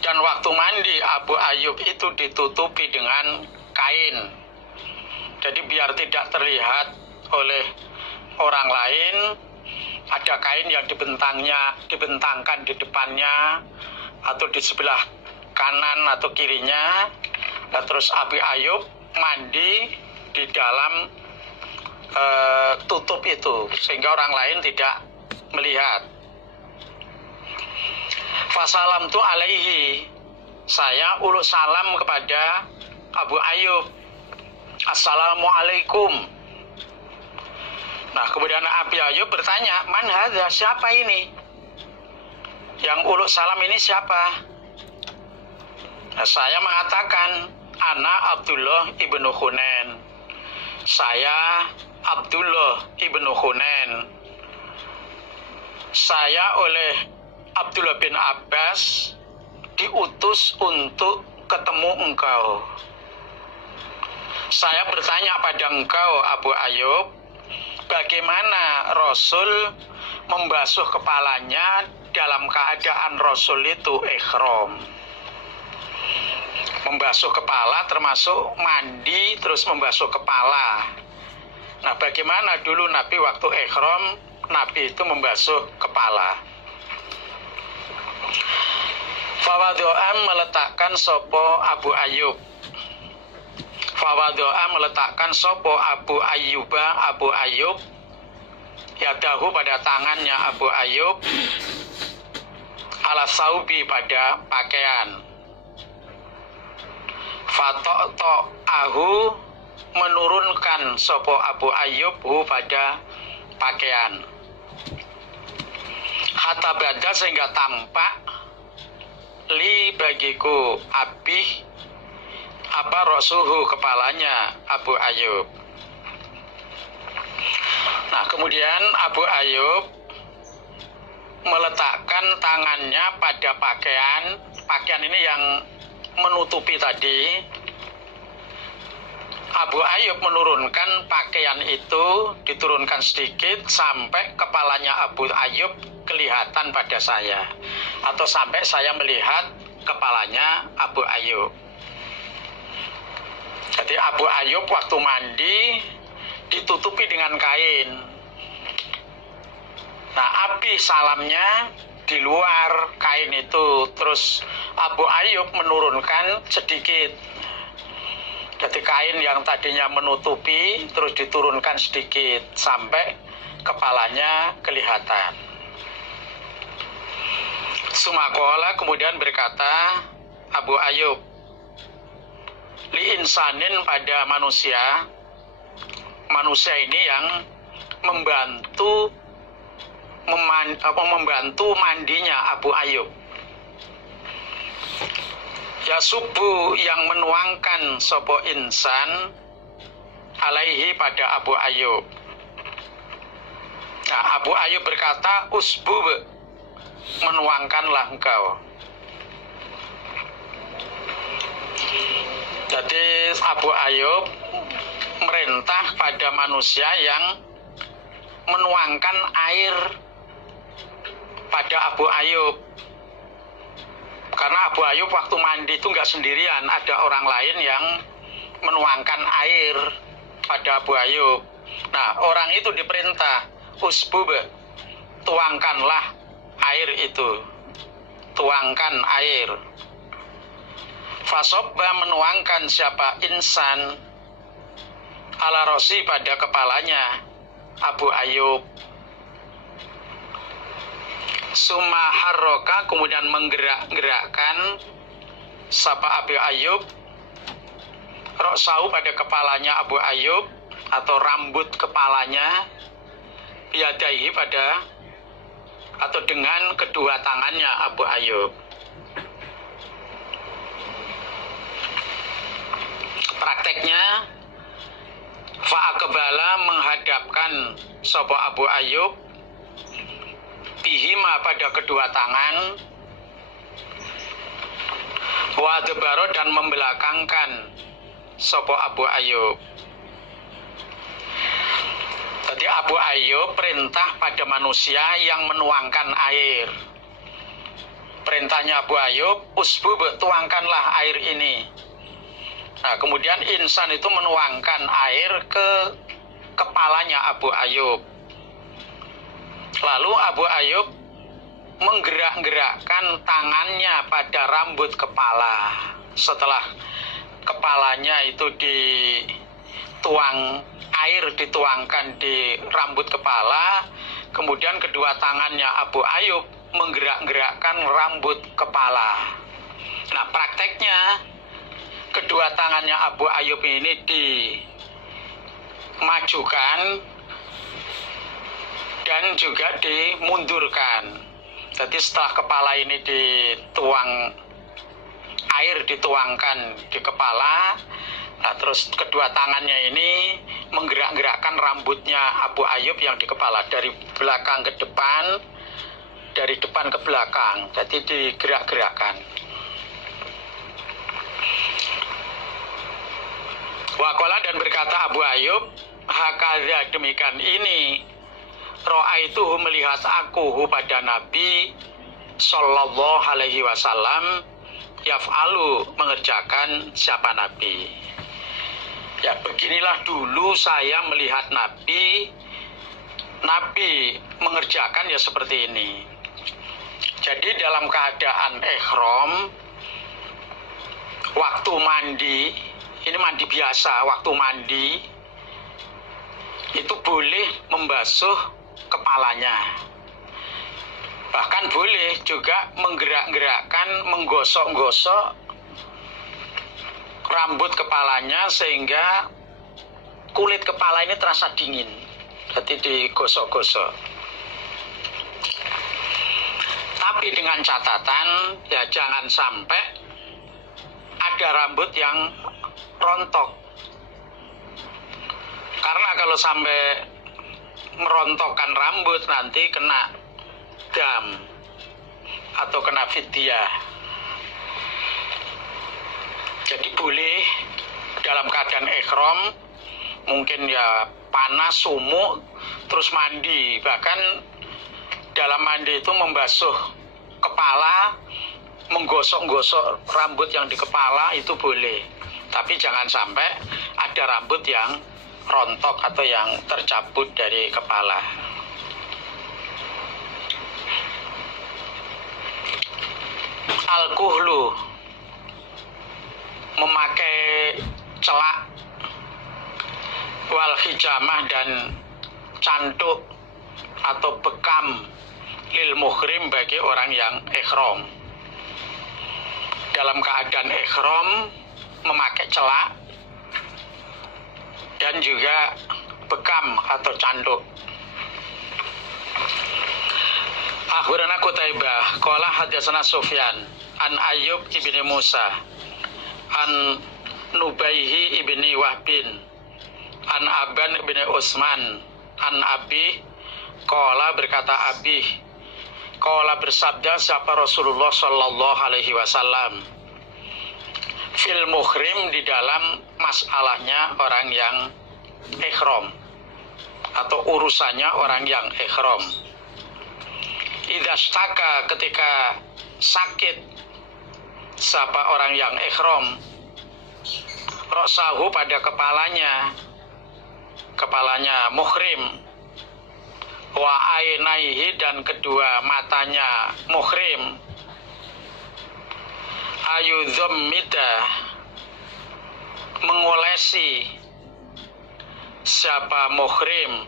Dan waktu mandi Abu Ayyub itu ditutupi dengan kain. Jadi biar tidak terlihat oleh orang lain, ada kain yang dibentangkan di depannya atau di sebelah kanan atau kirinya. Nah, terus Abu Ayyub mandi di dalam tutup itu sehingga orang lain tidak melihat. Fasalam tu alaihi, saya uluk salam kepada Abu Ayyub, assalamualaikum. Nah, kemudian Abu Ayyub bertanya, man hadza, siapa ini? Yang uluk salam ini siapa? Nah, saya mengatakan, ana Abdullah ibnu Hunain. Saya Abdullah ibnu Hunain. Saya oleh Abdullah bin Abbas diutus untuk ketemu engkau. Saya bertanya pada engkau Abu Ayyub, bagaimana Rasul membasuh kepalanya dalam keadaan Rasul itu ihram. Membasuh kepala termasuk mandi terus membasuh kepala. Nah, bagaimana dulu Nabi waktu ihram, Nabi itu membasuh kepala. Fawadoa meletakkan sopo Abu Ayyub. Fawadoa meletakkan sopo Abu Ayyub yadahu pada tangannya Abu Ayyub ala saubi pada pakaian. Fato'to'ahu menurunkan sopo Abu Ayyub pada pakaian. Hatta bada sehingga tampak li bagiku abih apa rosuhu kepalanya Abu Ayyub. Nah, kemudian Abu Ayyub meletakkan tangannya pada pakaian ini yang menutupi tadi. Abu Ayyub menurunkan pakaian itu, diturunkan sedikit sampai kepalanya Abu Ayyub kelihatan pada saya, atau sampai saya melihat kepalanya Abu Ayyub. Jadi Abu Ayyub waktu mandi ditutupi dengan kain. Nah, api salamnya di luar kain itu. Terus Abu Ayyub menurunkan sedikit. Jadi kain yang tadinya menutupi terus diturunkan sedikit sampai kepalanya kelihatan. Sumakola kemudian berkata Abu Ayyub, li insanin pada manusia ini yang membantu mandinya Abu Ayyub. Ya subuh yang menuangkan sopo insan alaihi pada Abu Ayyub. Nah, Abu Ayyub berkata, usbub, menuangkanlah engkau. Jadi Abu Ayyub merintah pada manusia yang menuangkan air pada Abu Ayyub. Karena Abu Ayyub waktu mandi itu nggak sendirian, ada orang lain yang menuangkan air pada Abu Ayyub. Nah, orang itu diperintah, usbub, tuangkanlah air itu, tuangkan air. Fasobba menuangkan siapa insan ala rosi pada kepalanya Abu Ayyub. Summa harroka kemudian menggerak-gerakkan sapa Abu Ayyub roksau pada kepalanya Abu Ayyub atau rambut kepalanya biadaihi pada atau dengan kedua tangannya Abu Ayyub. Prakteknya fa'akbala menghadapkan sapa Abu Ayyub bihima pada kedua tangan, wa adbaro dan membelakangkan sapa Abu Ayyub. Jadi Abu Ayyub perintah pada manusia yang menuangkan air. Perintahnya Abu Ayyub, usbu, tuangkanlah air ini. Nah, kemudian insan itu menuangkan air ke kepalanya Abu Ayyub. Lalu Abu Ayyub menggerak-gerakkan tangannya pada rambut kepala. Setelah kepalanya itu dituangkan di rambut kepala, kemudian kedua tangannya Abu Ayyub menggerak-gerakkan rambut kepala. Nah, prakteknya kedua tangannya Abu Ayyub ini dimajukan dan juga dimundurkan. Jadi setelah kepala ini dituangkan di kepala, nah terus kedua tangannya ini menggerak-gerakkan rambutnya Abu Ayyub yang di kepala dari belakang ke depan, dari depan ke belakang. Jadi digerak-gerakkan. Waqala, dan berkata Abu Ayyub, hakadha, demikian ini, ra'aituhu, melihat aku pada Nabi sallallahu alaihi wasallam, yaf'alu, mengerjakan siapa Nabi. Ya, beginilah dulu saya melihat Nabi mengerjakan ya seperti ini. Jadi dalam keadaan ihram, waktu mandi, ini mandi biasa, waktu mandi itu boleh membasuh kepalanya. Bahkan boleh juga menggerak-gerakkan, menggosok-gosok rambut kepalanya sehingga kulit kepala ini terasa dingin. Jadi digosok-gosok. Tapi dengan catatan, ya jangan sampai ada rambut yang rontok. Karena kalau sampai merontokkan rambut nanti kena dam atau kena fidyah. Jadi boleh dalam keadaan ihram, mungkin ya panas, sumuk, terus mandi. Bahkan dalam mandi itu membasuh kepala, menggosok-gosok rambut yang di kepala itu boleh. Tapi jangan sampai ada rambut yang rontok atau yang tercabut dari kepala. Al-kuhlu, memakai celak, wal hijamah, dan canduk atau bekam, lil muhrim, bagi orang yang ihram. Dalam keadaan ihram memakai celak dan juga bekam atau canduk. Akhbarana Qutaibah qala hadatsana Sufyan an Ayyub ibni Musa an Nubaihi ibni Wahbin an Aban ibni Utsman an Abi qala, berkata Abi, qala, bersabda siapa Rasulullah sallallahu alaihi wasallam, fil muhrim, di dalam masalahnya orang yang ihram atau urusannya orang yang ihram. Idza staka, ketika sakit siapa orang yang ihram, ra'sahu, pada kepalanya muhrim, wa ainaihi, dan kedua matanya muhrim, ayudhammida, mengolesi siapa muhrim,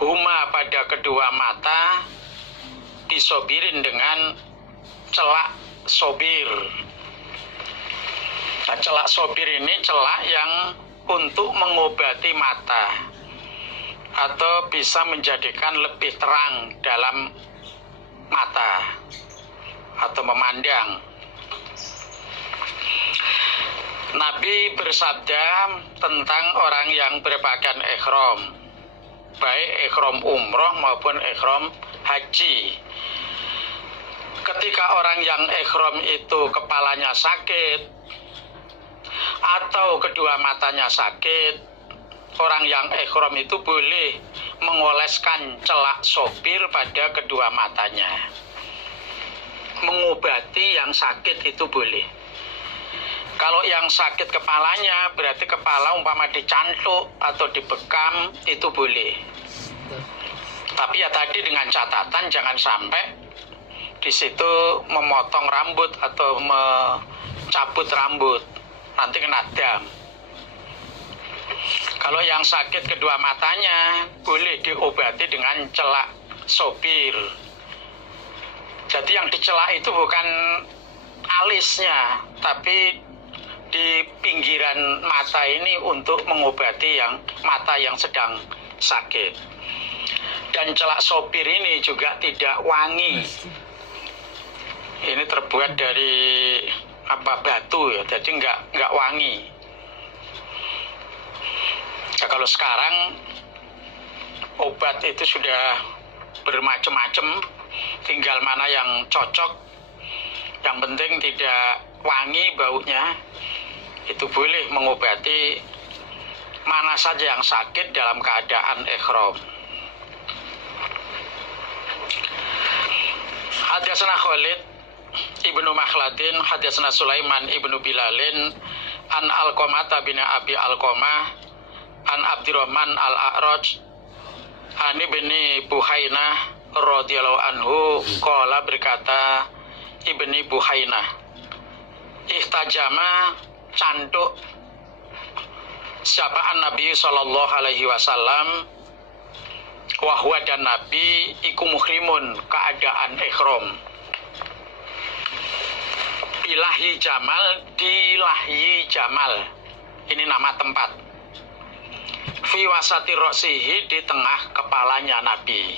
huma, pada kedua mata, bisobirin, dengan celak sobir. Nah, celak sobir ini celak yang untuk mengobati mata atau bisa menjadikan lebih terang dalam mata atau memandang. Nabi bersabda tentang orang yang berpakaian ihram, baik ihram umroh maupun ihram haji. Ketika orang yang ihram itu kepalanya sakit atau kedua matanya sakit, orang yang ihram itu boleh mengoleskan celak sobir pada kedua matanya. mengobati yang sakit itu boleh. Kalau yang sakit kepalanya, berarti kepala umpama dicantuk atau dibekam, itu boleh. Tapi ya tadi dengan catatan jangan sampai di situ memotong rambut atau mencabut rambut, nanti kena dam. Kalau yang sakit kedua matanya, boleh diobati dengan celak sopir. Jadi yang dicelak itu bukan alisnya, tapi di pinggiran mata ini untuk mengobati yang mata yang sedang sakit. Dan celak sopir ini juga tidak wangi. Ini terbuat dari batu ya, jadi nggak wangi. Ya, kalau sekarang obat itu sudah bermacam-macam, tinggal mana yang cocok. Yang penting tidak wangi baunya. Itu boleh mengobati mana saja yang sakit dalam keadaan ihram. Hadatsana Khalid ibnu Makhladin, hadatsana Sulaiman ibnu Bilalin, an Alqamah bin Abi Alqamah, an Abdurrahman al-A'raj, an ibni Buhainah radhiyallahu anhu, qala berkata ibni Buhainah, ihtajama cantuk siapaan Nabi sallallahu alaihi wasallam, wahwa dan Nabi iku muhrimun keadaan ihram, bilahyi Jamal, di Lahyi Jamal, ini nama tempat, fi wasati roksihi, di tengah kepalanya Nabi.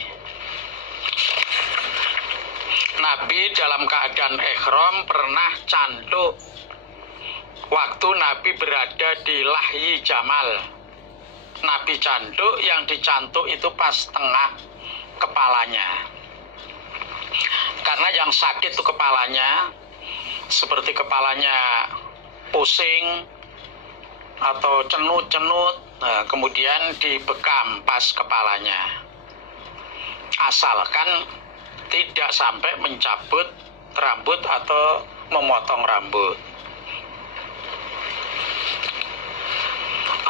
Nabi dalam keadaan ihram pernah cantuk waktu Nabi berada di Lahyi Jamal. Nabi cantuk, yang dicantuk itu pas tengah kepalanya. Karena yang sakit itu kepalanya, seperti kepalanya pusing atau cenut-cenut, nah, kemudian dibekam pas kepalanya. Asalkan tidak sampai mencabut rambut atau memotong rambut.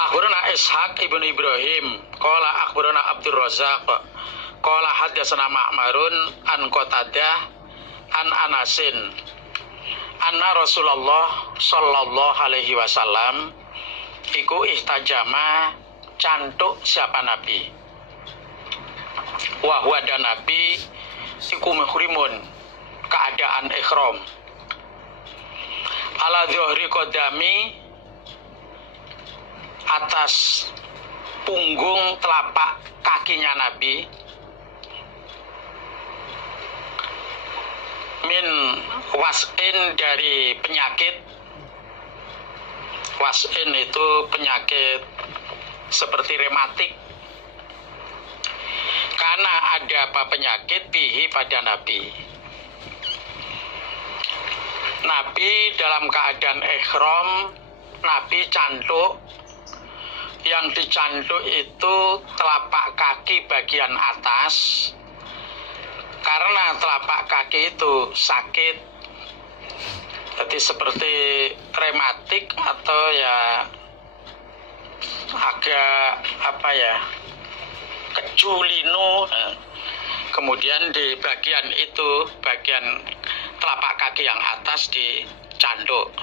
Akhbarana Ishaq ibnu Ibrahim, qala akhbarana Abdur Razzaq, qala hadatsana Ma'marun an Qatadah an Anasin, anna Rasulullah sallallahu alaihi wasallam iku ihtajama cantuk siapa Nabi, wa huwa dan Nabi iku muhrimun keadaan ihram, ala dhuhri qadami, atas punggung telapak kakinya Nabi, min was'in, dari penyakit. Was'in itu penyakit seperti rematik. Karena ada apa penyakit bihi pada Nabi. Nabi dalam keadaan ihram, Nabi cantuk. Yang dicantuk itu telapak kaki bagian atas, karena telapak kaki itu sakit, jadi seperti rematik atau ya agak apa ya, keculino. Kemudian di bagian itu, bagian telapak kaki yang atas dicantuk.